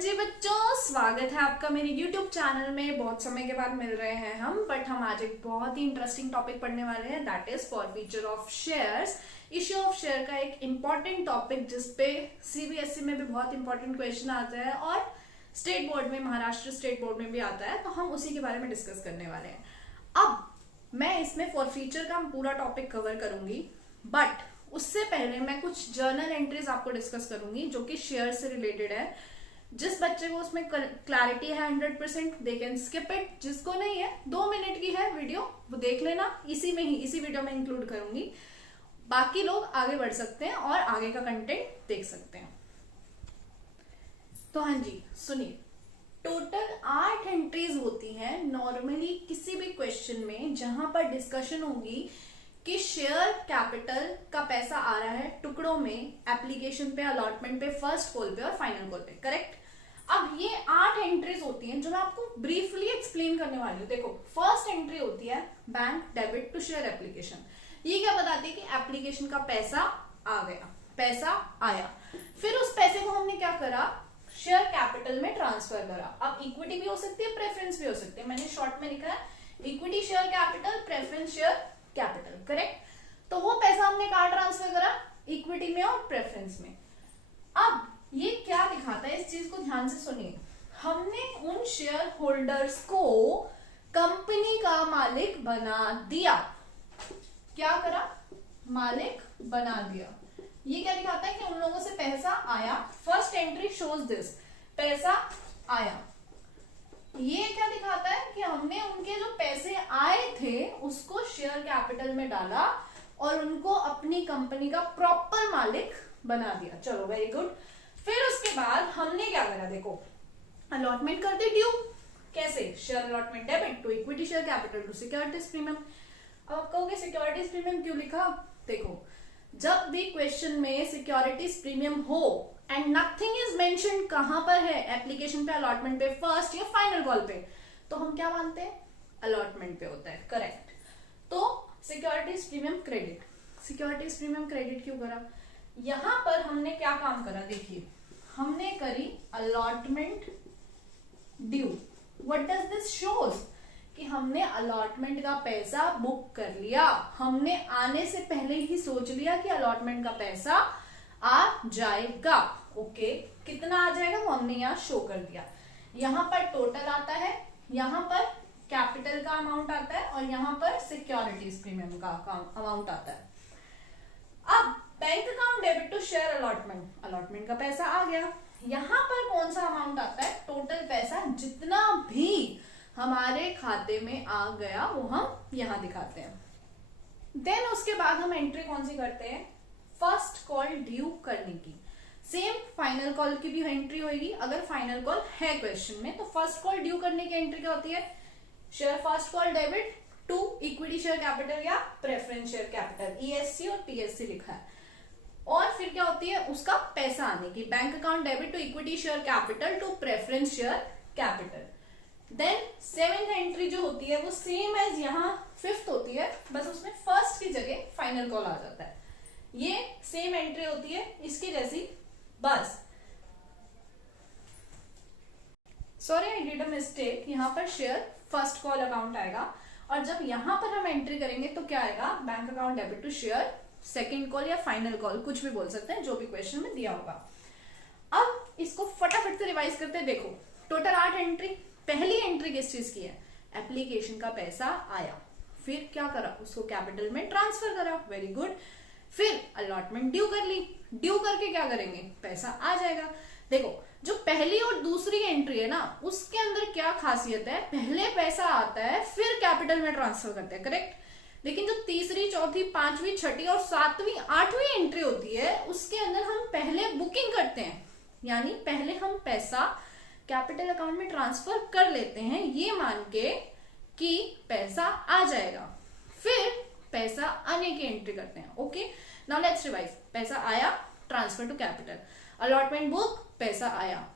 जी बच्चों, स्वागत है आपका मेरे YouTube चैनल में। बहुत समय के बाद मिल रहे हैं हम, बट हम आज एक बहुत ही इंटरेस्टिंग टॉपिक पढ़ने वाले हैं, that is forfeiture of shares. Issue of share का एक इंपॉर्टेंट टॉपिक जिसपे सीबीएसई में भी बहुत इंपॉर्टेंट क्वेश्चन आता है और स्टेट बोर्ड में, महाराष्ट्र स्टेट बोर्ड में भी आता है, तो हम उसी के बारे में डिस्कस करने वाले हैं। अब मैं इसमें फॉरफीचर का पूरा टॉपिक कवर करूंगी, बट उससे पहले मैं कुछ जर्नल एंट्रीज आपको डिस्कस करूंगी जो कि शेयर से रिलेटेड है। जिस बच्चे को उसमें क्लैरिटी है 100% दे कैन स्किप इट, जिसको नहीं है 2 मिनट की है वीडियो, वो देख लेना, इसी वीडियो में इंक्लूड करूंगी। बाकी लोग आगे बढ़ सकते हैं और आगे का कंटेंट देख सकते हैं। तो हाँ जी सुनिए, टोटल 8 एंट्रीज होती हैं नॉर्मली किसी भी क्वेश्चन में जहां पर डिस्कशन होगी कि शेयर कैपिटल का पैसा आ रहा है टुकड़ों में, एप्लीकेशन पे, अलॉटमेंट पे, फर्स्ट कॉल पे और फाइनल कॉल पे। करेक्ट। अब ये 8 एंट्रीज होती हैं जो मैं आपको ब्रीफली एक्सप्लेन करने वाली हूँ। देखो, फर्स्ट एंट्री होती है bank debit to share application. ये क्या बताती है कि एप्लीकेशन का पैसा आ गया, पैसा आया। फिर उस पैसे को हमने क्या करा, शेयर कैपिटल में ट्रांसफर करा। अब इक्विटी भी हो सकती है, प्रेफरेंस भी हो सकती है। मैंने शॉर्ट में लिखा है equity share capital, preference share capital. Correct. तो वो पैसा हमने कहा ट्रांसफर करा, इक्विटी में और प्रेफरेंस में। अब ये क्या दिखाता है, इस चीज को ध्यान से सुनिए। हमने उन शेयर होल्डर्स को कंपनी का मालिक बना दिया। क्या करा, मालिक बना दिया। ये क्या दिखाता है कि उन लोगों से पैसा आया। फर्स्ट एंट्री शोज दिस, पैसा आया। ये क्या दिखाता है कि हमने उनके जो पैसे आए थे उसको शेयर कैपिटल में डाला और उनको अपनी कंपनी का प्रॉपर मालिक बना दिया। चलो, वेरी गुड। फिर उसके बाद हमने क्या करा, देखो, अलॉटमेंट कर दी ड्यू। कैसे, share allotment debit to equity share capital to securities premium. अब आप कहोगे सिक्योरिटीज प्रीमियम क्यों लिखा? देखो, जब भी क्वेश्चन में सिक्योरिटीज प्रीमियम हो एंड नथिंग इज मेंशन्ड कहां पर है, एप्लीकेशन पे, अलॉटमेंट पे, फर्स्ट या फाइनल कॉल पे, तो हम क्या मानते हैं, अलॉटमेंट पे होता है। करेक्ट। तो securities premium credit. Securities premium credit क्यों करा? यहां पर हमने क्या काम करा, देखिए, हमने करी allotment due. What does this shows कि हमने अलॉटमेंट का पैसा बुक कर लिया। हमने आने से पहले ही सोच लिया कि अलॉटमेंट का पैसा आ जाएगा। ओके, कितना आ जाएगा वो हमने यहाँ शो कर दिया। यहाँ पर टोटल आता है, यहाँ पर कैपिटल का अमाउंट आता है और यहाँ पर सिक्योरिटीज प्रीमियम का अमाउंट आता है। अब bank account debit to share allotment, allotment का पैसा आ गया। यहाँ पर कौन सा अमाउंट आता है, टोटल पैसा जितना भी हमारे खाते में आ गया वो हम यहाँ दिखाते हैं। देन उसके बाद हम एंट्री कौन सी करते हैं, फर्स्ट कॉल ड्यू करने की। सेम फाइनल कॉल की भी एंट्री होगी अगर फाइनल कॉल है क्वेश्चन में। तो फर्स्ट कॉल ड्यू करने की एंट्री क्या होती है, share first call debit to equity share capital या प्रेफरेंस शेयर कैपिटल, ईएससी और टीएससी लिखा है। और फिर क्या होती है, उसका पैसा आने की, bank account debit to equity share capital to preference share capital. Then 7th entry जो होती है वो सेम एज यहाँ 5th होती है, बस उसमें फर्स्ट की जगह फाइनल कॉल आ जाता है। ये सेम एंट्री होती है इसकी जैसी, बस sorry I did a mistake, यहाँ पर शेयर फर्स्ट कॉल अकाउंट आएगा और जब यहाँ पर हम एंट्री करेंगे तो क्या आएगा, bank account debit to share second call या फाइनल कॉल, कुछ भी बोल सकते हैं, जो भी क्वेश्चन में दिया होगा। अब इसको फटाफट से रिवाइज करते हैं। देखो, टोटल 8 एंट्री। पहली एंट्री किस चीज की है, एप्लीकेशन का पैसा आया। फिर क्या करा, उसको कैपिटल में ट्रांसफर करा। Very good. फिर अलॉटमेंट ड्यू कर ली। ड्यू करके क्या करेंगे, पैसा आ जाएगा। देखो, जो पहली और दूसरी एंट्री है ना, उसके अंदर क्या खासियत है, पहले पैसा आता है फिर कैपिटल में ट्रांसफर करते हैं। करेक्ट। लेकिन जो तीसरी, चौथी, पांचवी, छठी और 7वीं, 8वीं एंट्री होती है उसके अंदर हम पहले बुकिंग करते हैं, यानी पहले हम पैसा कैपिटल अकाउंट में ट्रांसफर कर लेते हैं ये मान के कि पैसा आ जाएगा, फिर पैसा आने की एंट्री करते हैं। Okay, now let's revise. पैसा आया, transfer to capital, allotment book, पैसा आया,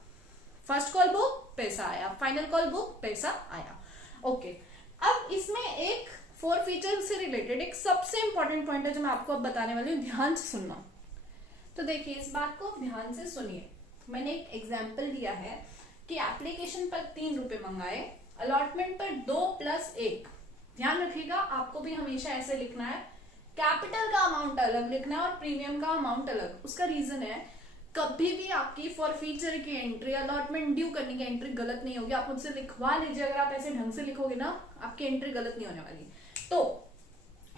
फर्स्ट कॉल बुक, पैसा आया, फाइनल कॉल बुक, पैसा आया। ओके, अब इसमें एक फॉरफीचर से रिलेटेड एक सबसे इंपॉर्टेंट पॉइंट है जो मैं आपको अब बताने वाली हूँ, ध्यान से सुनना। तो देखिए, इस बात को ध्यान से सुनिए। मैंने एक एग्जाम्पल दिया है कि एप्लीकेशन पर 3 रुपए मंगाए, अलॉटमेंट पर 2 + 1। ध्यान रखिएगा, आपको भी हमेशा ऐसे लिखना है, कैपिटल का अमाउंट अलग लिखना है और प्रीमियम का अमाउंट अलग। उसका रीजन है, कभी भी आपकी फॉरफीचर की एंट्री, अलॉटमेंट ड्यू करने की एंट्री गलत नहीं होगी। आप मुझसे लिखवा लीजिए, अगर आप ऐसे ढंग से लिखोगे ना, आपकी एंट्री गलत नहीं होने वाली। तो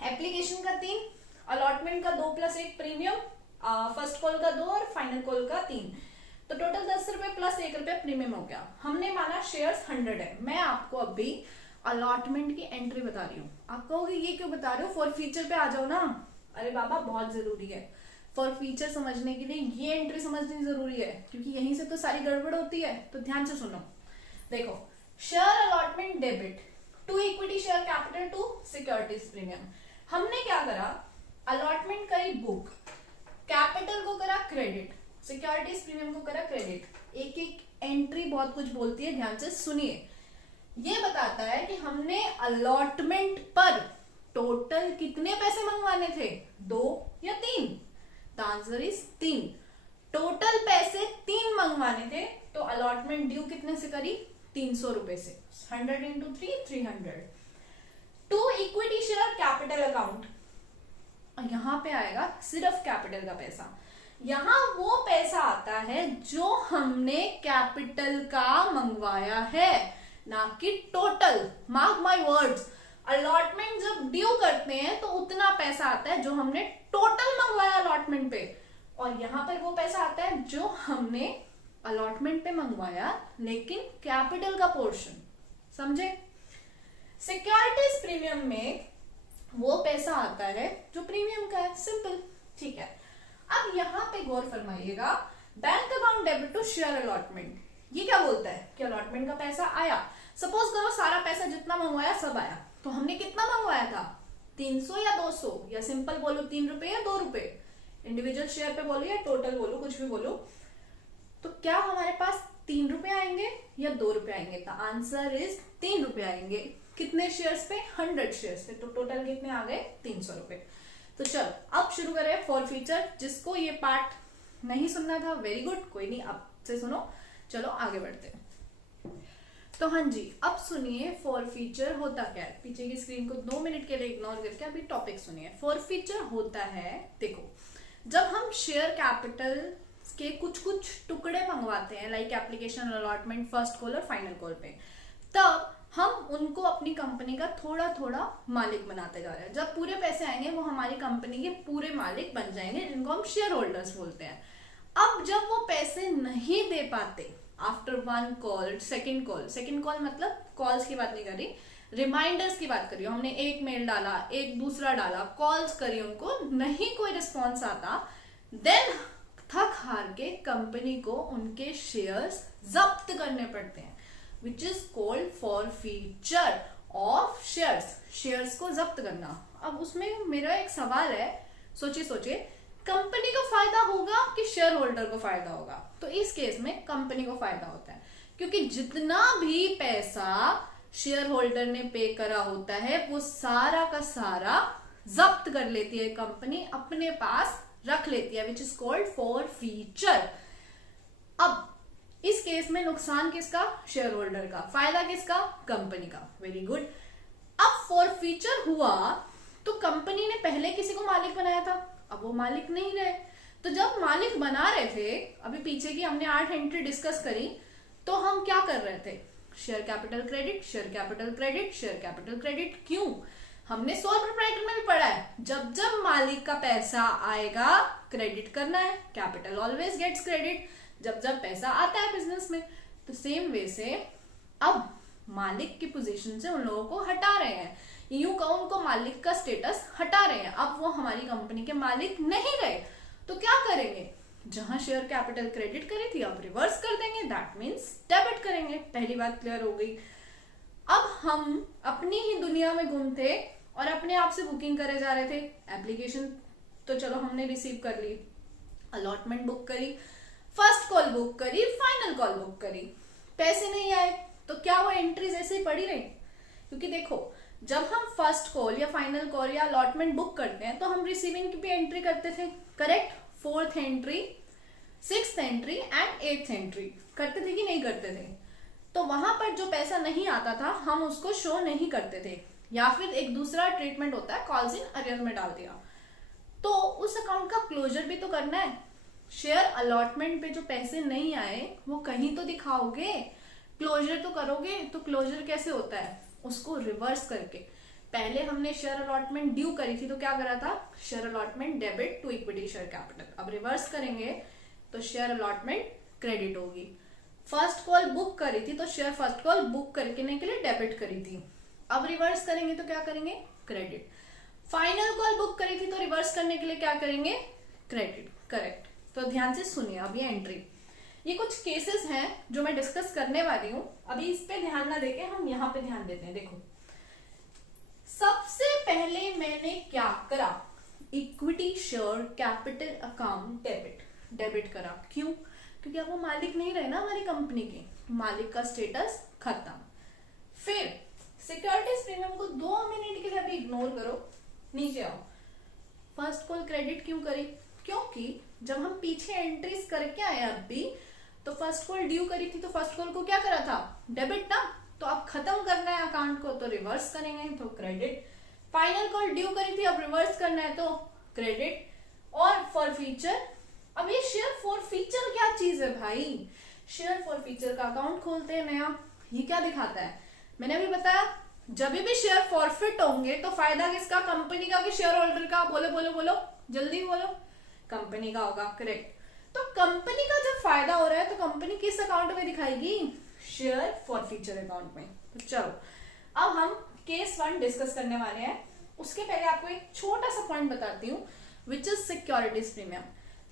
एप्लीकेशन का 3, अलॉटमेंट का 2 + 1 प्रीमियम, फर्स्ट कॉल का 2 और फाइनल कॉल का 3, तो टोटल 10 रुपए + 1 रुपए प्रीमियम हो गया। हमने माना शेयर्स 100 है। मैं आपको अभी अलॉटमेंट की एंट्री बता रही हूँ। आप कहोगे ये क्यों बता रहे हो, फॉर फीचर पे आ जाओ ना। अरे बाबा, बहुत जरूरी है फॉर फीचर समझने के लिए, ये एंट्री समझनी जरूरी है, क्योंकि यहीं से तो सारी गड़बड़ होती है। तो ध्यान से सुनो। देखो, share allotment debit to equity share capital to securities premium. हमने क्या करा, अलॉटमेंट करी बुक, कैपिटल को करा क्रेडिट, सिक्योरिटीज प्रीमियम को करा क्रेडिट। एक एक एंट्री बहुत कुछ बोलती है, ध्यान से सुनिए। ये बताता है कि हमने अलॉटमेंट पर टोटल कितने पैसे मंगवाने थे, 2 या 3। The answer is 3। टोटल पैसे 3 मंगवाने थे, तो अलॉटमेंट ड्यू कितने से करी, 300 रुपए से। 100 × 3 300। To equity share capital account, यहां पे आएगा सिर्फ कैपिटल का पैसा। यहां वो पैसा आता है जो हमने कैपिटल का मंगवाया है, ना कि total. Mark my words, allotment जब ड्यू करते हैं तो उतना पैसा आता है जो हमने टोटल मंगवाया अलॉटमेंट पे, और यहां पर वो पैसा आता है जो हमने अलॉटमेंट पे मंगवाया लेकिन कैपिटल का पोर्शन। समझे? सिक्योरिटीज प्रीमियम में वो पैसा आता है जो प्रीमियम का है। सिंपल, ठीक है। अब यहां पे गौर फरमाइएगा, bank account debit to share allotment. ये क्या बोलता है कि अलॉटमेंट का पैसा आया। सपोज करो सारा पैसा जितना मंगवाया सब आया, तो हमने कितना मंगवाया था, 300 या 200, या सिंपल बोलो 3 रुपए या 2 रुपए, इंडिविजुअल शेयर पे बोलो या टोटल बोलो, कुछ भी बोलो। तो क्या हमारे पास 3 रुपए आएंगे या 2 रुपए आएंगे? द आंसर इज 3 रुपए आएंगे। कितने शेयर्स पे, 100 शेयर्स पे, तो टोटल कितने आ गए, 300 रुपए। तो चलो अब शुरू करें फॉर फीचर। जिसको ये पार्ट नहीं सुनना था, वेरी गुड, कोई नहीं, अब से सुनो। चलो आगे बढ़ते हैं। तो हाँ जी, अब सुनिए फॉर फीचर होता क्या है। पीछे की स्क्रीन को 2 मिनट के लिए इग्नोर करके अभी टॉपिक सुनिए। फॉर फीचर होता है, देखो, जब हम शेयर कैपिटल के कुछ कुछ टुकड़े मंगवाते हैं, like application, allotment, first call और फाइनल कॉल पे, तब हम उनको अपनी कंपनी का थोड़ा थोड़ा मालिक बनाते जा रहे हैं। जब पूरे पैसे आएंगे वो हमारी कंपनी के पूरे मालिक बन जाएंगे, जिनको हम शेयर होल्डर्स बोलते हैं। अब जब वो पैसे नहीं दे पाते, आफ्टर 1 कॉल, सेकेंड कॉल मतलब कॉल्स की बात नहीं कर रही, रिमाइंडर्स की बात कर रही हूँ। हमने एक मेल डाला, एक दूसरा डाला, कॉल्स करी, उनको नहीं कोई रिस्पॉन्स आता, देन थक हार के कंपनी को उनके शेयर्स जब्त करने पड़ते हैं, which is called forfeiture of shares. Shares को जब्त करना। अब उसमें मेरा एक सवाल है, सोचिए, कंपनी को फायदा होगा कि शेयर होल्डर को फायदा होगा? तो इस केस में कंपनी को फायदा होता है, क्योंकि जितना भी पैसा शेयर होल्डर ने पे करा होता है वो सारा का सारा जब्त कर लेती है कंपनी, अपने पास रख लेती है, which is called for feature. अब इस केस में नुकसान किसका, शेयर होल्डर का, फायदा किसका, कंपनी का। Very good. अब फॉर फीचर हुआ तो कंपनी ने पहले किसी को मालिक बनाया था, अब वो मालिक नहीं रहे। तो जब मालिक बना रहे थे, अभी पीछे की हमने 8 एंट्री डिस्कस करी, तो हम क्या कर रहे थे, share capital credit, share capital credit, share capital credit. क्यों? हमने सोल प्रोप्राइटर में भी पढ़ा है, जब जब मालिक का पैसा आएगा क्रेडिट करना है, कैपिटल ऑलवेज गेट्स क्रेडिट, जब जब पैसा आता है बिजनेस में। तो सेम वे से अब मालिक की पोजीशन से उन लोगों को हटा रहे हैं, यूं कहो उनको मालिक का स्टेटस हटा रहे हैं। अब वो हमारी कंपनी के मालिक नहीं रहे, तो क्या करेंगे, जहां शेयर कैपिटल क्रेडिट करी थी अब रिवर्स कर देंगे, दैट मीन्स डेबिट करेंगे। पहली बात क्लियर हो गई। अब हम अपनी ही दुनिया में गुम थे और अपने आप से बुकिंग करे जा रहे थे। एप्लीकेशन तो चलो हमने रिसीव कर ली, अलॉटमेंट बुक करी, फर्स्ट कॉल बुक करी, फाइनल कॉल बुक करी, पैसे नहीं आए, तो क्या वो एंट्रीज ऐसे ही पड़ी रही? क्योंकि देखो, जब हम फर्स्ट कॉल या फाइनल कॉल या अलॉटमेंट बुक करते हैं तो हम रिसीविंग की भी एंट्री करते थे, correct. 4th entry 6th entry and 8th entry करते थे कि नहीं करते थे? तो वहां पर जो पैसा नहीं आता था हम उसको शो नहीं करते थे, या फिर एक दूसरा ट्रीटमेंट होता है कॉल्स इन अरियर में डाल दिया। तो उस अकाउंट का क्लोजर भी तो करना है। शेयर अलॉटमेंट पे जो पैसे नहीं आए वो कहीं तो दिखाओगे, क्लोजर तो करोगे। तो क्लोजर कैसे होता है? उसको रिवर्स करके। पहले हमने शेयर अलॉटमेंट ड्यू करी थी तो क्या करा था? Share allotment debit to equity share capital. अब रिवर्स करेंगे तो शेयर अलॉटमेंट क्रेडिट होगी। फर्स्ट कॉल बुक करी थी तो शेयर फर्स्ट कॉल बुक करने के लिए डेबिट करी थी। अब रिवर्स करेंगे तो क्या करेंगे? क्रेडिट। फाइनल कॉल बुक करी थी तो रिवर्स करने के लिए क्या करेंगे? क्रेडिट। करेक्ट। तो ध्यान से सुनिए अब ये एंट्री, ये कुछ केसेस हैं जो मैं डिस्कस करने वाली हूं। अभी इस पे ध्यान ना देके हम यहाँ पे ध्यान देते हैं। देखो, सबसे पहले मैंने क्या करा? Equity share capital account debit करा। क्यों? क्योंकि अब वो मालिक नहीं रहे ना हमारी कंपनी के, मालिक का स्टेटस खत्म। फिर सिक्योरिटीज प्रीमियम को 2 मिनट के लिए अभी इग्नोर करो, नीचे आओ। फर्स्ट कॉल क्रेडिट क्यों करी? क्योंकि जब हम पीछे एंट्रीज करके आए अभी, तो फर्स्ट कॉल ड्यू करी थी तो फर्स्ट कॉल को क्या करा था? डेबिट ना। तो अब खत्म करना है अकाउंट को तो रिवर्स करेंगे तो क्रेडिट। फाइनल कॉल ड्यू करी थी, अब रिवर्स करना है तो क्रेडिट। और फॉर फ्यूचर, अब ये शेयर फॉर फ्यूचर क्या चीज है भाई? शेयर फॉर फ्यूचर का अकाउंट खोलते हैं नया। ये क्या दिखाता है? मैंने अभी बताया, जब भी शेयर फॉरफिट होंगे तो फायदा किसका? कंपनी का कि शेयर होल्डर का? बोलो बोलो बोलो, जल्दी बोलो। कंपनी का होगा। करेक्ट। तो कंपनी का जब फायदा हो रहा है तो कंपनी किस अकाउंट में दिखाएगी? शेयर फॉर फ्यूचर अकाउंट में। तो चलो अब हम केस 1 डिस्कस करने वाले हैं। उसके पहले आपको एक छोटा सा पॉइंट बताती हूँ, which is securities premium.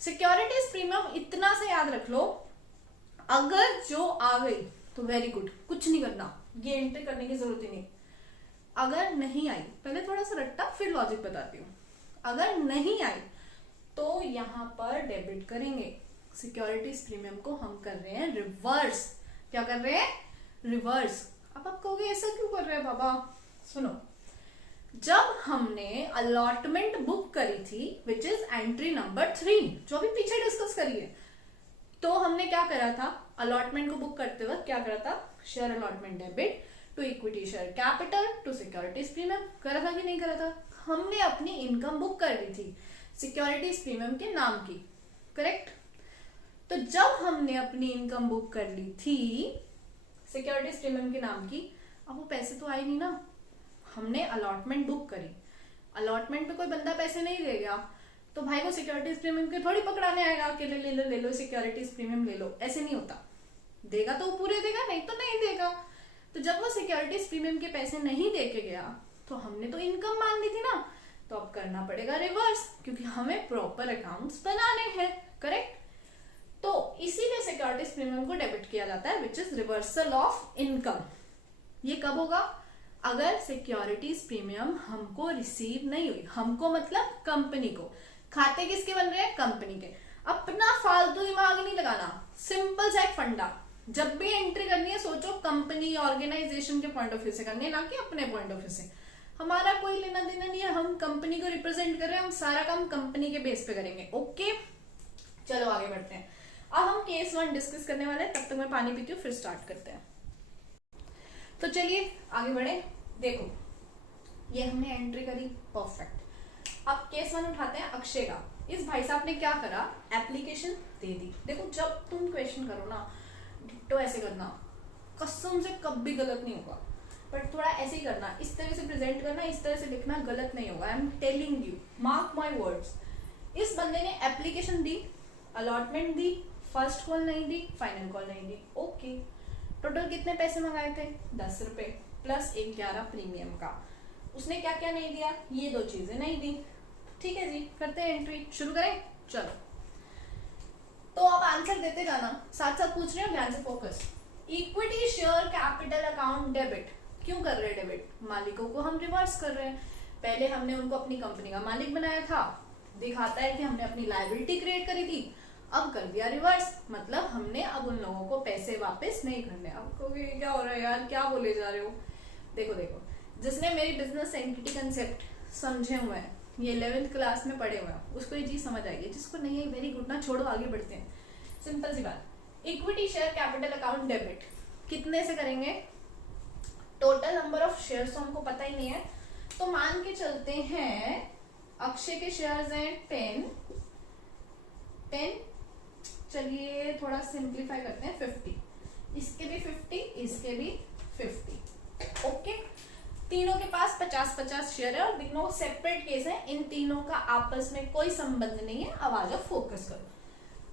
Securities premium इतना से याद रख लो, अगर जो आ गई तो वेरी गुड, कुछ नहीं करना, ये एंट्री करने की जरूरत ही नहीं। अगर नहीं आई, पहले थोड़ा सा रट्टा फिर लॉजिक बताती हूँ। अगर नहीं आई तो यहां पर डेबिट करेंगे। सिक्योरिटीज प्रीमियम को हम कर रहे हैं रिवर्स। क्या कर रहे हैं? रिवर्स। अब आप कहोगे ऐसा क्यों कर रहे हैं बाबा? सुनो, जब हमने अलॉटमेंट बुक करी थी विच इज एंट्री नंबर 3, जो अभी पीछे डिस्कस करी है, तो हमने क्या करा था? अलॉटमेंट को बुक करते वक्त क्या करा था? Share allotment debit to equity share capital to securities premium करा था कि नहीं करा था? हमने अपनी इनकम बुक कर दी थी सिक्योरिटीज प्रीमियम के नाम की। करेक्ट। तो जब हमने अपनी इनकम बुक कर ली थी सिक्योरिटीज प्रीमियम के नाम की, अब वो पैसे तो आए नहीं ना। हमने अलॉटमेंट बुक करी, अलॉटमेंट पे कोई बंदा पैसे नहीं दे गया तो भाई वो सिक्योरिटीज प्रीमियम के थोड़ी पकड़ाने आएगा कि ले लो सिक्योरिटीज प्रीमियम ले लो। ऐसे नहीं होता। देगा तो वो पूरे देगा, नहीं तो नहीं देगा। तो जब वो सिक्योरिटीज प्रीमियम के पैसे नहीं दे के गया तो हमने तो इनकम मान ली थी ना, तो अब करना पड़ेगा रिवर्स, क्योंकि हमें प्रॉपर अकाउंट्स बनाने हैं। करेक्ट। तो इसीलिए सिक्योरिटीज प्रीमियम को डेबिट किया जाता है, which is reversal of income. ये कब होगा? अगर सिक्योरिटीज प्रीमियम हमको रिसीव नहीं हुई, हमको मतलब कंपनी को। खाते किसके बन रहे हैं? कंपनी के। अपना फालतू दिमाग नहीं लगाना, सिंपल सा एक फंडा। जब भी एंट्री करनी है सोचो कंपनी ऑर्गेनाइजेशन के पॉइंट ऑफ व्यू से करनी है, ना कि अपने पॉइंट ऑफ व्यू से। हमारा कोई लेना देना नहीं है, हम कंपनी को रिप्रेजेंट कर रहे हैं, हम सारा काम कंपनी के बेस पे करेंगे। ओके, चलो आगे बढ़ते हैं। अब हम केस 1 डिस्कस करने वाले हैं, तब तक मैं पानी पीती हूँ, फिर स्टार्ट करते हैं। तो चलिए आगे बढ़े। देखो, ये हमने एंट्री करी, परफेक्ट। अब केस 1 उठाते हैं अक्षय का। इस भाई साहब ने क्या करा? एप्लीकेशन दे दी। देखो, जब तुम क्वेश्चन करो ना, डिट्टो ऐसे करना, कसम से कभी गलत नहीं होगा, बट थोड़ा ऐसे ही करना, इस तरह से प्रेजेंट करना, इस तरह से लिखना, गलत नहीं होगा। I am telling you, mark my words. इस बंदे ने एप्लीकेशन दी, अलॉटमेंट दी, फर्स्ट कॉल नहीं दी, फाइनल कॉल नहीं दी। ओके, टोटल कितने पैसे मंगाए थे? 10 रुपए प्लस 11 प्रीमियम का। उसने क्या क्या नहीं दिया? ये 2 चीजें नहीं दी। ठीक है जी, करते हैं एंट्री, शुरू करें। चलो, तो आप आंसर देते जाना, साथ साथ पूछ रहे हो, ध्यान से focus. Equity share capital account debit क्यों कर रहे हैं? डेबिट, मालिकों को हम रिवर्स कर रहे हैं। पहले हमने उनको अपनी कंपनी का मालिक बनाया था, दिखाता है कि हमने अपनी लायबिलिटी क्रिएट करी थी, अब कर दिया रिवर्स, मतलब हमने अब उन लोगों को पैसे वापस नहीं करने। अब कहोगे क्या हो रहा है यार, क्या बोले जा रहे हो? देखो देखो, जिसने मेरी बिजनेस एंटिटी कंसेप्ट समझे हुए हैं, ये 11th क्लास में पढ़े हुए हैं, उसको ये चीज समझ आएगी। जिसको नहीं है वेरी गुड ना, छोड़ो आगे बढ़ते हैं। सिंपल सी बात, equity share capital account debit कितने से करेंगे? टोटल नंबर ऑफ शेयर्स तो हमको पता ही नहीं है, तो मान के चलते हैं अक्षय के शेयर्स हैं 10, चलिए थोड़ा सिंप्लीफाई करते हैं 50, इसके भी 50, इसके भी 50, ओके। तीनों के पास 50-50 शेयर है और तीनों सेपरेट केस है, इन तीनों का आपस में कोई संबंध नहीं है। अब आ जाओ फोकस करो।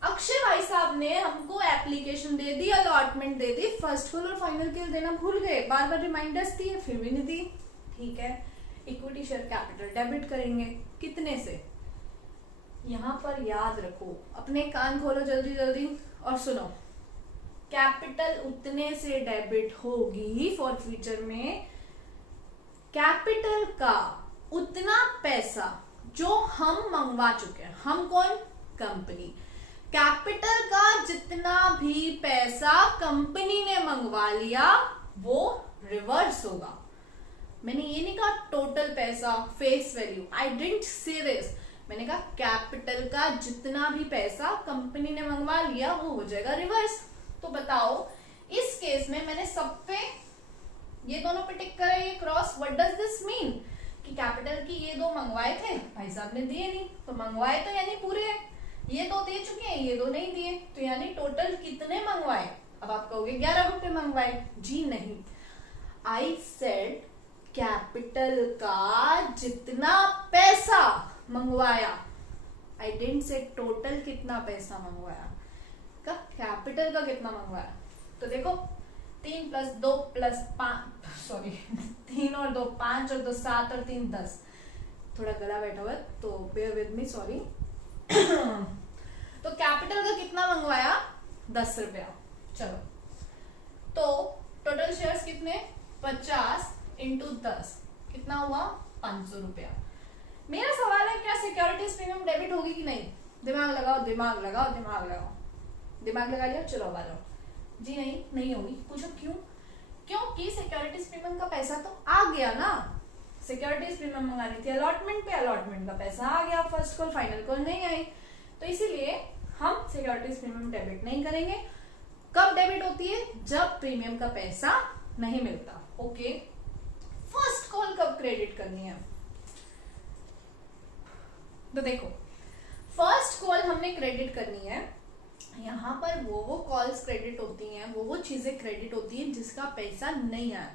अक्षय भाई साहब ने हमको एप्लीकेशन दे दी, अलॉटमेंट दे दी, फर्स्ट कॉल और फाइनल कॉल देना भूल गए, बार बार रिमाइंडर्स दिए फिर भी नहीं दी, ठीक है। इक्विटी शेयर कैपिटल डेबिट करेंगे कितने से? यहां पर याद रखो, अपने कान खोलो जल्दी जल्दी और सुनो, कैपिटल उतने से डेबिट होगी फॉर फ्यूचर में, कैपिटल का उतना पैसा जो हम मंगवा चुके हैं। हम कौन? कंपनी। कैपिटल का जितना भी पैसा कंपनी ने मंगवा लिया वो रिवर्स होगा। मैंने ये नहीं कहा टोटल पैसा face value, I didn't say this, मैंने कहा कैपिटल का जितना भी पैसा कंपनी ने मंगवा लिया वो हो जाएगा रिवर्स। तो बताओ इस केस में मैंने सब पे ये दोनों पे टिक करा, ये cross, what does this mean कि कैपिटल की ये दो मंगवाए थे, भाई साहब ने दिए नहीं, तो मंगवाए तो यानी पूरे हैं, ये दो दे चुके हैं, ये दो नहीं दिए, तो यानी टोटल कितने मंगवाए? अब आप कहोगे 11 रुपए मंगवाए, जी नहीं, आई सेड कैपिटल का जितना पैसा मंगवाया, आई डिडंट से टोटल कितना पैसा मंगवाया, का कैपिटल का कितना मंगवाया। तो देखो 3 + 2 + 5, सॉरी 3 और 2 5 और 2 7 और 3 10, थोड़ा गला बैठा हुआ तो बेयर विद मी, सॉरी। तो कैपिटल का कितना मंगवाया? 10 रुपया। चलो तो टोटल शेयर्स कितने? 50 × 10 कितना हुआ? 500 रुपया। मेरा सवाल है क्या सिक्योरिटीज प्रीमियम डेबिट होगी कि नहीं? दिमाग लगाओ दिमाग लगाओ दिमाग लगाओ, दिमाग लगा लिया, चलो आ जाओ। जी नहीं होगी। पूछो क्यों? क्योंकि सिक्योरिटीज प्रीमियम का पैसा तो आ गया ना, सिक्योरिटीज प्रीमियम मंगानी थी अलॉटमेंट पे, अलॉटमेंट का पैसा आ गया, फर्स्ट कॉल फाइनल कॉल नहीं आई, तो इसीलिए हम सिक्योरिटीज प्रीमियम डेबिट नहीं करेंगे। कब डेबिट होती है? जब प्रीमियम का पैसा नहीं मिलता, ओके। फर्स्ट कॉल कब क्रेडिट करनी है? तो देखो फर्स्ट कॉल हमने क्रेडिट करनी है, यहाँ पर वो कॉल्स क्रेडिट होती हैं, वो चीजें क्रेडिट होती हैं जिसका पैसा नहीं आया।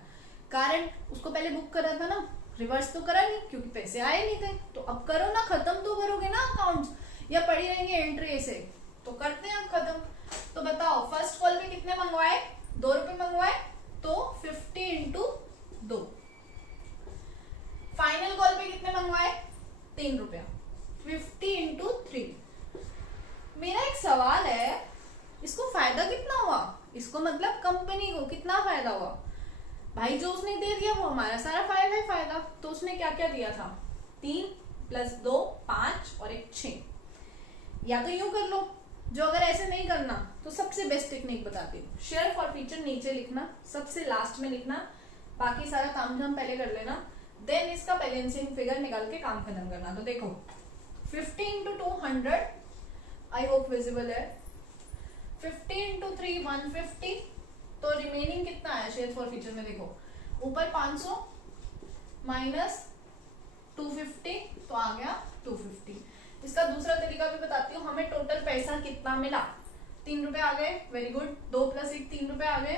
कारण उसको पहले बुक करा था ना, रिवर्स तो करा नहीं क्योंकि पैसे आए नहीं थे, तो अब करो ना, खत्म तो करोगे ना अकाउंट्स, या पड़ी रहेंगे एंट्री ऐसे, तो करते हैं अब खत्म। तो बताओ फर्स्ट कॉल में कितने मंगवाए? 2 रुपए मंगवाए, तो 50 × 2। फाइनल कॉल पे कितने मंगवाए? 3 रुपया, 50 × 3। मेरा एक सवाल है, इसको फायदा कितना हुआ? इसको मतलब कंपनी को कितना फायदा हुआ? भाई जो उसने दे दिया वो हमारा सारा फायदा है फायदा। तो उसने क्या क्या दिया था? 3 + 2 5 और 1 6। या तो यूं कर लो, जो अगर ऐसे नहीं करना तो सबसे बेस्ट टेक्निक बताती हूँ, शेयर फॉर फ्यूचर नीचे लिखना, सबसे लास्ट में लिखना, बाकी सारा काम हम पहले कर लेना, देन इसका बैलेंसिंग फिगर निकाल के काम खत्म करना। तो देखो 50 × 2 100, आई होप विजिबल है। 50 × 3 150, तो रिमेनिंग कितना है शेयर फॉर फ्यूचर में? देखो ऊपर 500 माइनस 250, तो आ गया 250। इसका दूसरा तरीका भी बताती हूँ, हमें टोटल पैसा कितना मिला? 3 रुपए आ गए, वेरी गुड, 2 + 1 3 रुपए आ गए,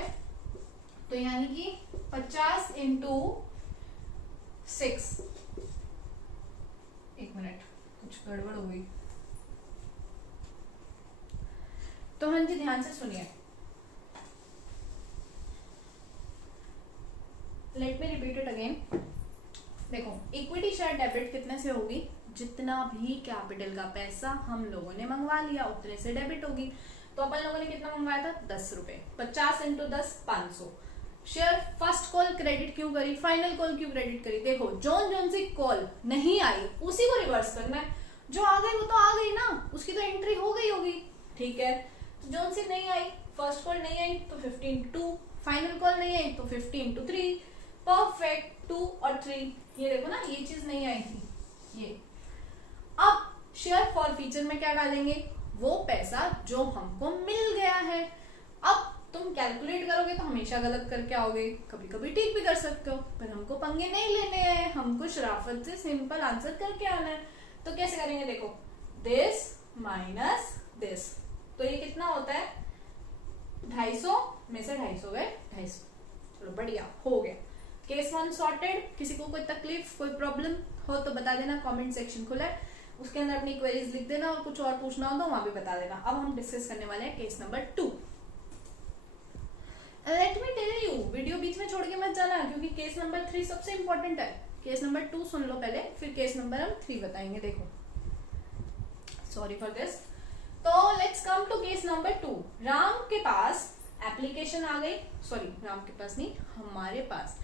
तो यानी कि 50 × 6, एक मिनट कुछ गड़बड़ हो गई, तो हाँ जी ध्यान से सुनिए, let me repeat it again. देखो इक्विटी शेयर डेबिट कितने से होगी? जितना भी कैपिटल का पैसा हम लोगों ने मंगवा लिया उतने से डेबिट होगी। तो अपन लोगों ने कितना मंगवाया था? 10 रुपए। 50 × 10 500। शेयर फर्स्ट कॉल क्रेडिट क्यों करी, फाइनल कॉल क्यों क्रेडिट करी? देखो जोन सी कॉल नहीं आई उसी को रिवर्स करना है, जो आ गई वो तो आ गई ना, उसकी तो एंट्री हो गई होगी, ठीक है। तो जोन सी नहीं आई, फर्स्ट कॉल नहीं आई तो 50 × 2, फाइनल कॉल नहीं आई तो 50 × 3, परफेक्ट 2 और 3, ये देखो ना ये चीज नहीं आई थी ये। अब शेयर फॉर फ्यूचर में क्या डालेंगे? वो पैसा जो हमको मिल गया है। अब तुम कैलकुलेट करोगे तो हमेशा गलत करके आओगे, कभी कभी ठीक भी कर सकते हो, पर हमको पंगे नहीं लेने हैं, हमको शराफत से सिंपल आंसर करके आना है। तो कैसे करेंगे, देखो दिस माइनस दिस, तो ये कितना होता है 250 में से 250 गए 250। चलो बढ़िया हो गया, केस 1 सॉर्टेड। किसी को कोई तकलीफ कोई प्रॉब्लम हो तो बता देना, कमेंट सेक्शन खुला है, उसके अंदर अपनी क्वेरीज लिख देना, और कुछ और पूछना हो तो वहां भी बता देना। अब हम डिस्कस करने वाले हैं case number 2। Let me tell you, video बीच में छोड़ के मत जाना, क्योंकि केस नंबर 3 सबसे इंपॉर्टेंट है। केस नंबर 2 सुन लो पहले, फिर केस नंबर हम 3 बताएंगे। देखो सॉरी फॉर दिस। तो let's come to case number 2। Ram के पास एप्लीकेशन आ गई, सॉरी राम के पास नहीं, हमारे पास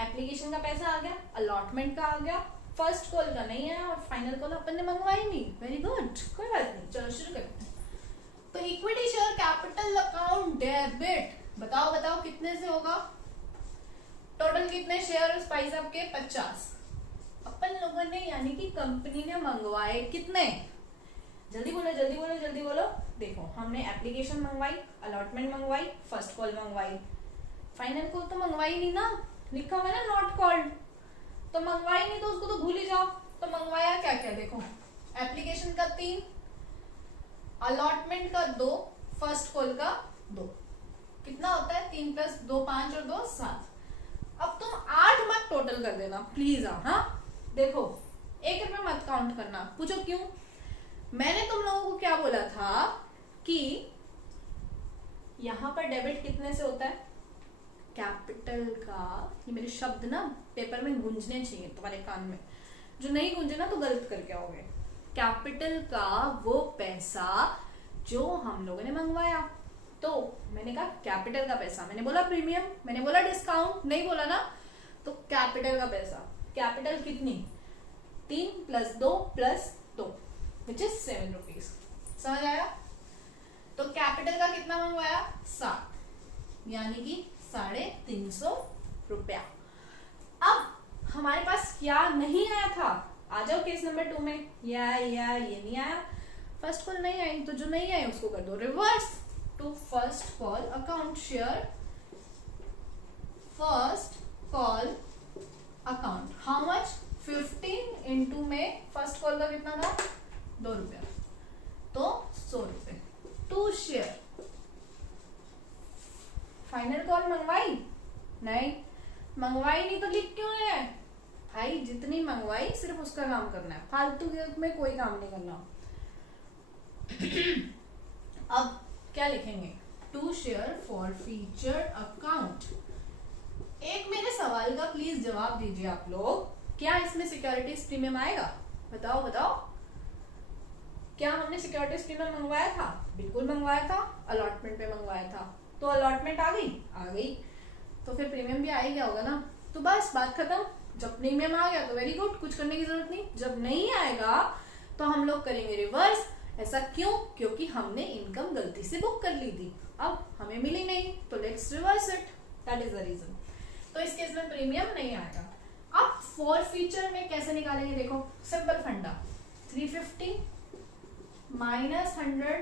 एप्लीकेशन का पैसा आ गया, अलॉटमेंट का आ गया, फर्स्ट कॉल का नहीं है, और फाइनल कॉल अपन ने मंगवाई नहीं। वेरी गुड, कोई बात नहीं, चलो शुरू करते हैं। तो equity share capital account debit, बताओ बताओ कितने से होगा, टोटल कितने शेयर स्पाइस अप के 50। अपन लोगों ने यानी कि कंपनी ने मंगवाए कितने, जल्दी बोलो जल्दी बोलो जल्दी बोलो। देखो हमने एप्लीकेशन मंगवाई, अलॉटमेंट मंगवाई, फर्स्ट कॉल मंगवाई, फाइनल कॉल तो मंगवाई नहीं ना, लिखा हुआ ना नॉट कॉल्ड, तो मंगवाई नहीं तो उसको तो भूल ही जाओ। तो मंगवाया क्या क्या, देखो एप्लीकेशन का 3, अलॉटमेंट का 2, फर्स्ट कॉल का 2, कितना होता है 3 + 2 5 और 2 7। अब तुम 8 मत टोटल कर देना प्लीज। हाँ देखो 1 रुपये मत काउंट करना। पूछो क्यों, मैंने तुम लोगों को क्या बोला था कि यहां पर डेबिट कितने से होता है, कैपिटल का, ये मेरे शब्द ना पेपर में गूंजने चाहिए तुम्हारे कान में, जो नहीं गूंजे ना तो गलत करके आओगे। कैपिटल का वो पैसा जो हम लोगों ने मंगवाया, तो मैंने कहा कैपिटल का पैसा, मैंने बोला प्रीमियम, मैंने बोला डिस्काउंट, नहीं बोला ना, तो कैपिटल का पैसा, कैपिटल कितनी 3 + 2 + 2 which is 7 रुपीज, समझ आया। तो कैपिटल का कितना मंगवाया 7, यानी कि 350 रुपया। अब हमारे पास क्या नहीं आया था, आ जाओ केस नंबर 2 में, या ये नहीं आया, फर्स्ट कॉल नहीं आई, तो जो नहीं आए उसको कर दो reverse to first call account, share first call account. How much 15 into में फर्स्ट कॉल का कितना था 2 रुपया, तो 100 रुपए टू शेयर। फाइनल कॉल मंगवाई नहीं, मंगवाई नहीं तो लिख क्यों है भाई, जितनी मंगवाई सिर्फ उसका काम करना है, फालतू में कोई काम नहीं करना। अब क्या लिखेंगे, to share forfeiture account. एक मेरे सवाल का प्लीज जवाब दीजिए आप लोग, क्या इसमें सिक्योरिटीज प्रीमियम आएगा, बताओ बताओ। क्या हमने सिक्योरिटीज प्रीमियम मंगवाया था, बिल्कुल मंगवाया था, अलॉटमेंट पे मंगवाया था, तो अलॉटमेंट आ गई, तो फिर प्रीमियम भी आ ही गया होगा ना। तो बस बात खत्म, जब प्रीमियम आ गया तो वेरी गुड, कुछ करने की जरूरत नहीं, जब नहीं आएगा तो हम लोग करेंगे रिवर्स। ऐसा क्यों, क्योंकि हमने इनकम गलती से बुक कर ली थी, अब हमें मिली नहीं, तो let's reverse it, that is the reason. तो इस केस में प्रीमियम नहीं आएगा। अब फॉर फीचर में कैसे निकालेंगे, देखो सिंपल फंडा, 350 -100,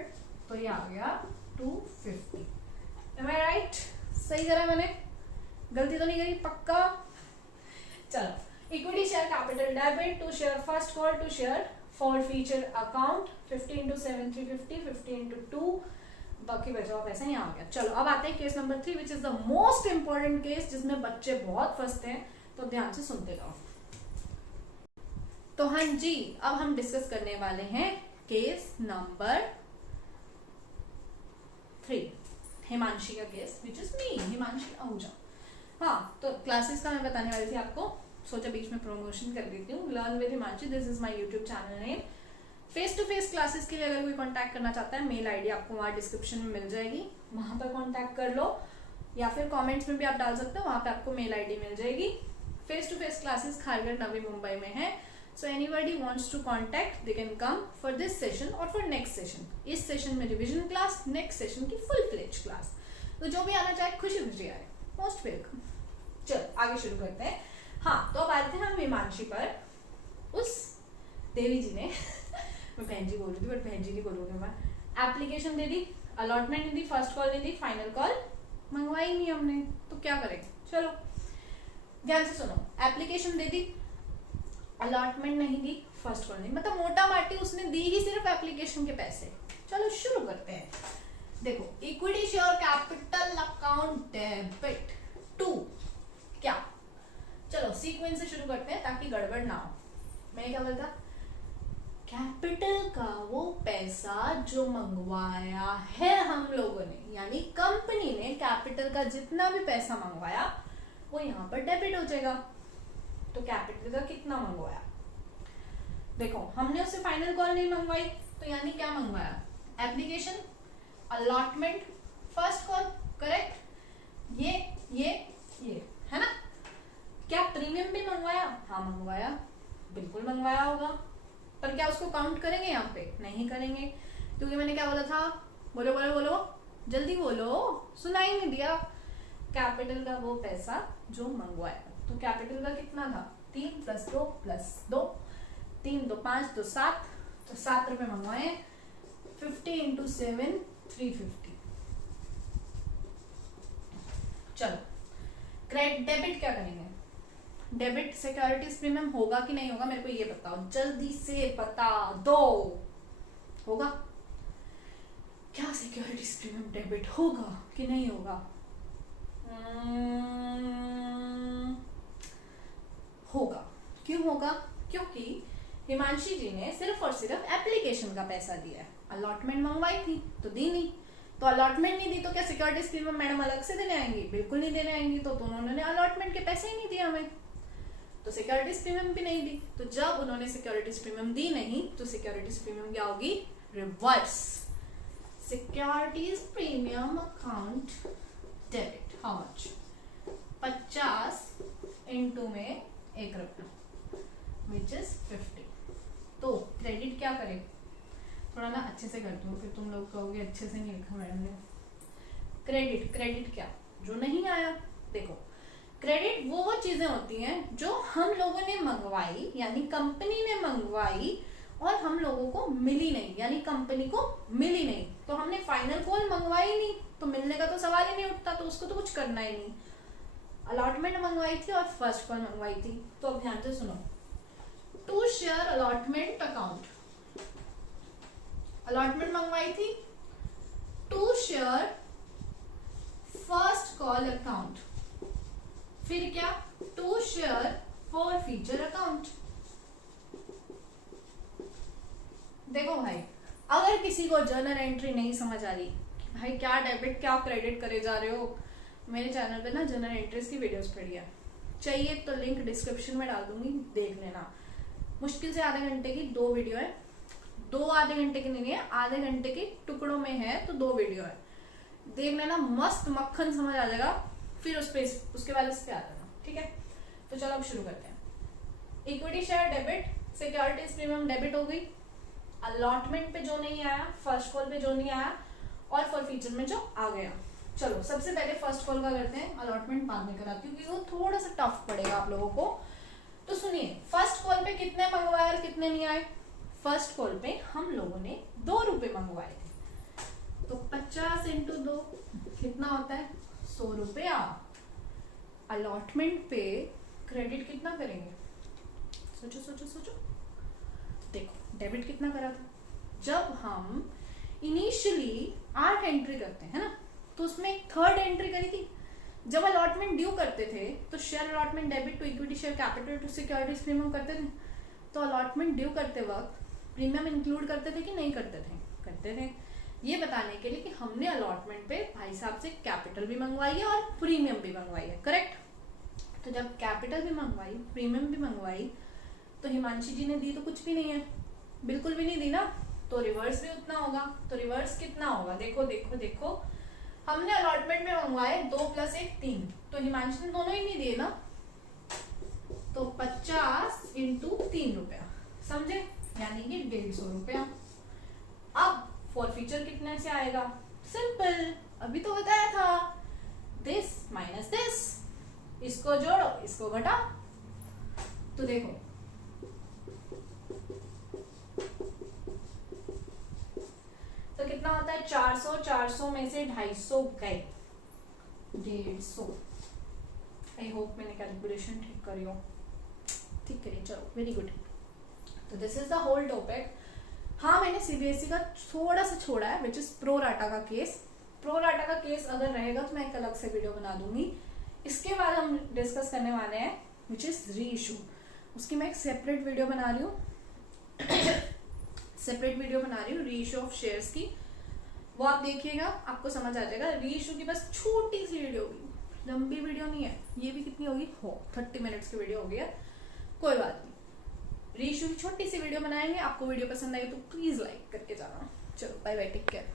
तो ये आ गया 250। Am I right? सही करा मैंने, गलती तो नहीं करी पक्का। चलो equity share capital debit, to share first call, to share forfeiture account, 50 × 7 350, 50 × 2, बाकी बचा हुआ पैसा यहाँ आ गया। चलो अब आते हैं case number 3 which is the most important case, जिसमें बच्चे बहुत फंसते हैं, तो ध्यान से सुनते रहो। तो हाँ जी, अब हम डिस्कस करने वाले हैं केस नंबर 3, हिमांशी का case, which is me, Himanshi Ahuja. हाँ, तो क्लासेस का मैं बताने वाली थी आपको, सोचा बीच में प्रमोशन कर देती हूँ। Learn with Himanshi, this is my YouTube channel name. Face to face classes के लिए अगर कोई कांटेक्ट करना चाहता है, मेल आईडी आपको वहाँ डिस्क्रिप्शन में मिल जाएगी, वहां पर कांटेक्ट कर लो, या फिर कमेंट्स में भी आप डाल सकते हो, वहां पे आपको मेल आईडी मिल जाएगी। Face to face classes Kharghar Navi Mumbai में है, so anybody wants to contact they can come for this session और फॉर नेक्स्ट सेशन। इस सेशन में रिविजन क्लास, नेक्स्ट सेशन की फुल फ्लेज क्लास, तो जो भी आना चाहे खुशी खुशी आए, मोस्ट वेलकम। चलो आगे शुरू करते हैं। हाँ, तो अब आते हैं हम हिमांशी पर। उस देवी जी ने मैं बहन जी बोल रही थी, बट बहन जी नहीं बोलूंगी मैं, एप्लीकेशन दे दी, अलॉटमेंट नहीं दी, फर्स्ट कॉल नहीं दी, फाइनल कॉल मंगवाई नहीं हमने, तो क्या करेंगे? चलो ध्यान से सुनो, एप्लीकेशन दे दी, अलॉटमेंट नहीं दी, फर्स्ट कॉल नहीं, मतलब मोटा माटी उसने दी ही सिर्फ एप्लीकेशन के पैसे। चलो शुरू करते हैं। देखो, equity share capital account debit to क्या, चलो सीक्वेंस से शुरू करते हैं ताकि गड़बड़ ना हो। मैंने क्या बोला था? कैपिटल का वो पैसा जो मंगवाया है हम लोगों ने, यानी कंपनी ने कैपिटल का जितना भी पैसा मंगवाया वो यहाँ पर डेबिट हो जाएगा। तो कैपिटल का कितना मंगवाया? देखो, हमने उससे फाइनल कॉल नहीं मंगवाई, तो यानी क्या मंगवाया? Application, allotment, first call, correct. ये है ना? क्या प्रीमियम भी मंगवाया? हाँ मंगवाया, बिल्कुल मंगवाया होगा, पर क्या उसको काउंट करेंगे यहाँ पे? नहीं करेंगे, क्योंकि मैंने क्या बोला था? बोलो बोलो बोलो, जल्दी बोलो, सुनाई नहीं दिया। कैपिटल का वो पैसा जो मंगवाया, तो कैपिटल का कितना था? 3 + 2 + 2, 3 2 5 2 7, तो 7 रुपए मंगवाए। 50 × 7 350। चलो क्रेडिट डेबिट क्या करेंगे? डेबिट सिक्योरिटीज प्रीमियम होगा कि नहीं होगा, मेरे को ये बताओ, जल्दी से बता दो। होगा क्या? सिक्योरिटीज प्रीमियम डेबिट होगा कि नहीं होगा? होगा। क्यों होगा? क्योंकि हिमांशी जी ने सिर्फ और सिर्फ एप्लीकेशन का पैसा दिया है, अलॉटमेंट मंगवाई थी तो दी नहीं, तो अलॉटमेंट नहीं दी तो क्या सिक्योरिटीज प्रीमियम मैडम अलग से देने आएंगी? बिल्कुल नहीं देने आएंगी, तो उन्होंने अलॉटमेंट के पैसे ही नहीं दिए हमें, तो सिक्योरिटीज प्रीमियम भी नहीं दी। तो जब उन्होंने सिक्योरिटीज प्रीमियम दी नहीं, तो सिक्योरिटीज प्रीमियम क्या होगी? Reverse. Securities premium account debit, how much? 50 × में 1 रुपया, विच इज 50। तो क्रेडिट क्या करें? थोड़ा ना अच्छे से करती हूँ, फिर तुम लोग कहोगे अच्छे से नहीं लिखा मैडम ने। क्रेडिट क्या? जो नहीं आया। देखो, क्रेडिट वो चीजें होती हैं जो हम लोगों ने मंगवाई, यानी कंपनी ने मंगवाई और हम लोगों को मिली नहीं, यानी कंपनी को मिली नहीं, तो हमने फाइनल कॉल मंगवाई नहीं, तो मिलने का तो सवाल ही नहीं उठता, तो उसको तो कुछ करना ही नहीं। अलॉटमेंट मंगवाई थी और फर्स्ट कॉल मंगवाई थी, तो अब ध्यान से सुनो। To share allotment account, allotment मंगवाई थी, to share first call account, फिर क्या? To share forfeiture account. देखो भाई, अगर किसी को जर्नल एंट्री नहीं समझ आ रही, भाई क्या डेबिट क्या क्रेडिट करे जा रहे हो, मेरे चैनल पे ना जर्नल एंट्रीज की वीडियोस पड़ी है, चाहिए तो लिंक डिस्क्रिप्शन में डाल दूंगी, देख लेना। मुश्किल से आधे घंटे की 2 वीडियो है, 2 आधे घंटे की नहीं है, आधे घंटे के टुकड़ों में है, तो 2 वीडियो है, देख लेना, मस्त मक्खन समझ आ जाएगा, फिर उसके बाद इस पे आ जाना, ठीक है? तो चलो अब शुरू करते हैं। Equity share debit, securities premium debit हो गई, अलॉटमेंट पे जो नहीं आया, फर्स्ट कॉल पे जो नहीं आया, और फॉर फीचर में जो आ गया। चलो सबसे पहले फर्स्ट कॉल का करते हैं, अलॉटमेंट बाद में कराती हूँ क्योंकि वो थोड़ा सा टफ पड़ेगा आप लोगों को। तो सुनिए, फर्स्ट कॉल पे कितने मंगवाए और कितने नहीं आए? फर्स्ट कॉल पे हम लोगों ने 2 रुपए मंगवाए थे, तो 50 × 2 कितना होता है? 100 रुपया। अलॉटमेंट पे क्रेडिट कितना करेंगे? सोचो सोचो सोचो। देखो, डेबिट कितना करा था? जब हम इनिशियली 8 एंट्री करते हैं ना, तो उसमें एक 3rd एंट्री करी थी। जब अलॉटमेंट ड्यू करते थे तो share allotment debit to equity share capital to securities premium करते थे, तो अलॉटमेंट ड्यू करते वक्त प्रीमियम इंक्लूड करते थे कि नहीं करते थे? करते थे। ये बताने के लिए कि हमने अलॉटमेंट पे भाई साहब से कैपिटल भी मंगवाई है और प्रीमियम भी मंगवाई है, करेक्ट? तो जब कैपिटल भी मंगवाई, प्रीमियम भी मंगवाई, तो हिमांशी जी ने दी तो कुछ भी नहीं है, बिल्कुल भी नहीं दी ना, तो रिवर्स भी उतना होगा। तो रिवर्स कितना होगा? देखो देखो देखो, हमने अलॉटमेंट में मंगवाए 2 + 1 3, तो हिमांशी ने दोनों ही नहीं दिए ना, तो 50 × 3 रुपया, समझे? यानी कि 150 रुपया। अब फॉर फीचर कितने से आएगा? सिंपल, अभी तो बताया था, दिस माइनस दिस, इसको जोड़ो इसको घटाओ, तो देखो तो कितना होता है 400, 400 में से 250 गए 150। आई होप मैंने कैलकुलेशन ठीक करी हो। ठीक करिए, चलो वेरी गुड। तो this is the whole topic. हाँ, मैंने सीबीएसई का थोड़ा सा छोड़ा है, विच इज प्रो राटा का केस। प्रो राटा का केस अगर रहेगा तो मैं एक अलग से वीडियो बना दूंगी। इसके बाद हम डिस्कस करने वाले हैं विच इज री इशू। उसकी मैं एक सेपरेट वीडियो बना रही हूँ सेपरेट वीडियो बना रही हूँ री इशू ऑफ शेयर्स की। वो आप देखिएगा, आपको समझ आ जाएगा। री इशू की बस छोटी सी वीडियो होगी, लंबी वीडियो नहीं है ये। भी कितनी होगी, 30 मिनट्स की वीडियो होगी, कोई बात नहीं। री इशू की छोटी सी वीडियो बनाएंगे। आपको वीडियो पसंद आई तो प्लीज लाइक करके जाना। चलो बाय बाय, टेक केयर।